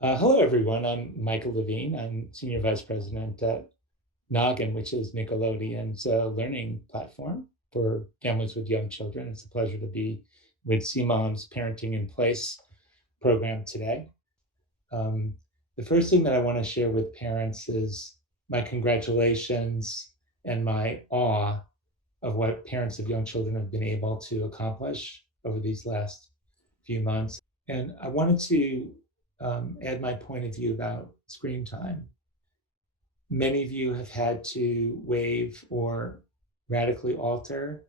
Hello, everyone. I'm Michael Levine. I'm Senior Vice President at Noggin, which is Nickelodeon's learning platform for families with young children. It's a pleasure to be with CMOM's Parenting in Place program today. Um, the first thing that I want to share with parents is my congratulations and my awe of what parents of young children have been able to accomplish over these last few months. And I wanted to add my point of view about screen time. Many of you have had to waive or radically alter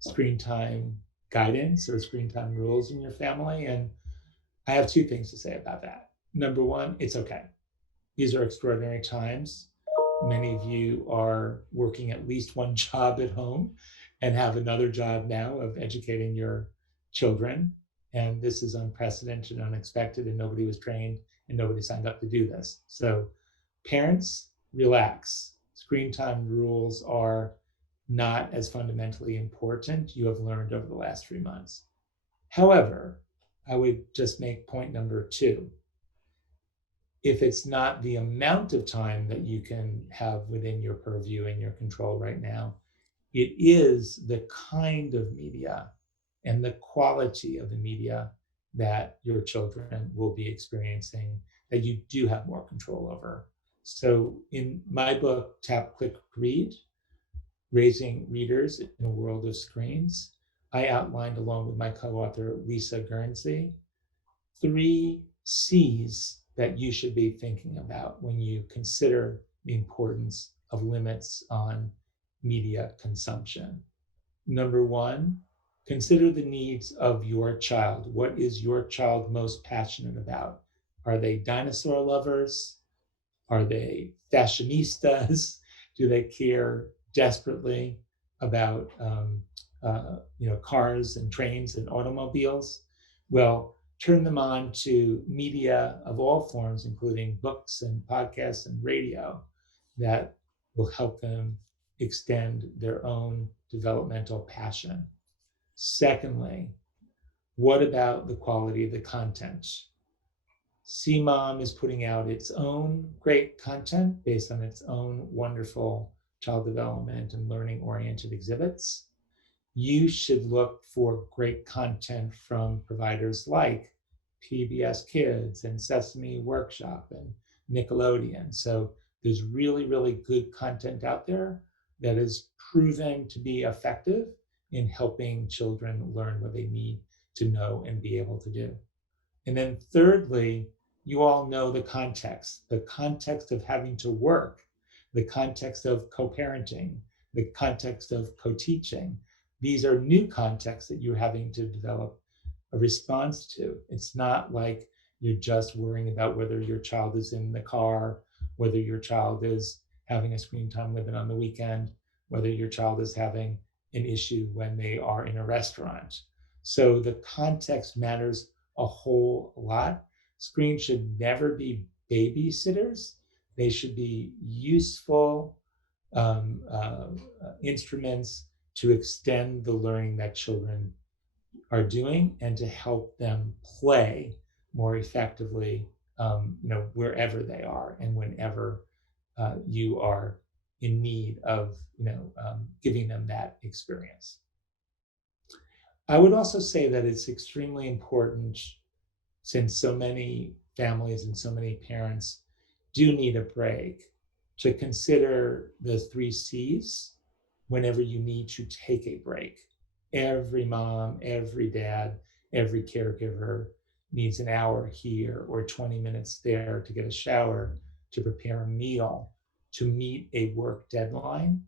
screen time guidance or screen time rules in your family. And I have two things to say about that. Number one, it's okay. These are extraordinary times. Many of you are working at least one job at home and have another job now of educating your children. And this is unprecedented and unexpected, and nobody was trained and nobody signed up to do this. So, parents, relax. Screen time rules are not as fundamentally important you have learned over the last 3 months. However, I would just make point number two. If it's not the amount of time that you can have within your purview and your control right now, it is the kind of media and the quality of the media that your children will be experiencing that you do have more control over. So, in my book, Tap, Click, Read, Raising Readers in a World of Screens, I outlined, along with my co author, Lisa Guernsey, three C's that you should be thinking about when you consider the importance of limits on media consumption. Number one, consider the needs of your child. What is your child most passionate about? Are they dinosaur lovers? Are they fashionistas? Do they care desperately about cars and trains and automobiles? Well, turn them on to media of all forms, including books and podcasts and radio, that will help them extend their own developmental passion. Secondly, what about the quality of the content? CMOM is putting out its own great content based on its own wonderful child development and learning oriented exhibits. You should look for great content from providers like PBS Kids and Sesame Workshop and Nickelodeon. So there's really, really good content out there that is proven to be effective in helping children learn what they need to know and be able to do. And then thirdly, you all know the context of having to work, the context of co-parenting, the context of co-teaching. These are new contexts that you're having to develop a response to. It's not like you're just worrying about whether your child is in the car, whether your child is having a screen time limit on the weekend, whether your child is having an issue when they are in a restaurant. So the context matters a whole lot. Screens should never be babysitters. They should be useful instruments to extend the learning that children are doing and to help them play more effectively, wherever they are and whenever you are in need of, giving them that experience. I would also say that it's extremely important, since so many families and so many parents do need a break, to consider the three C's whenever you need to take a break. Every mom, every dad, every caregiver needs an hour here or 20 minutes there to get a shower, to prepare a meal, to meet a work deadline.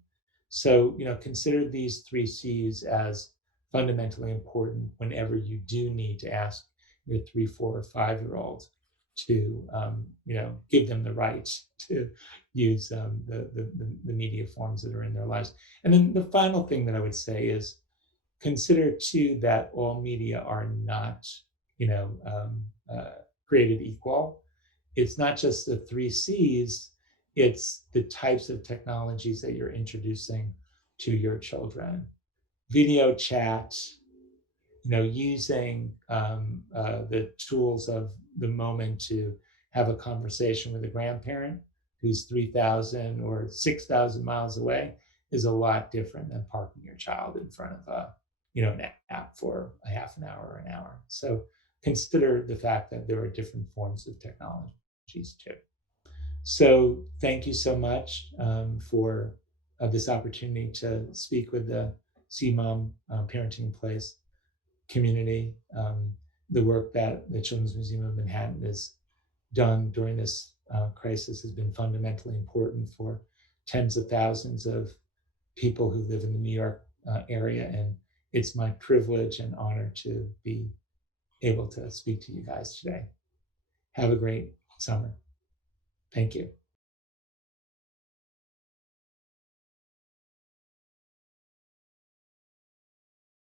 So, consider these three C's as fundamentally important whenever you do need to ask your 3, 4, or 5-year-old to, give them the right to use the media forms that are in their lives. And then the final thing that I would say is, consider too that all media are not, you know, um, created equal. It's not just the three C's, it's the types of technologies that you're introducing to your children. Video chat, using the tools of the moment to have a conversation with a grandparent who's 3,000 or 6,000 miles away is a lot different than parking your child in front of an app for a half an hour or an hour. So consider the fact that there are different forms of technologies too. So thank you so much for this opportunity to speak with the CMOM Parenting in Place community. The work that the Children's Museum of Manhattan has done during this crisis has been fundamentally important for tens of thousands of people who live in the New York area. And it's my privilege and honor to be able to speak to you guys today. Have a great summer. Thank you.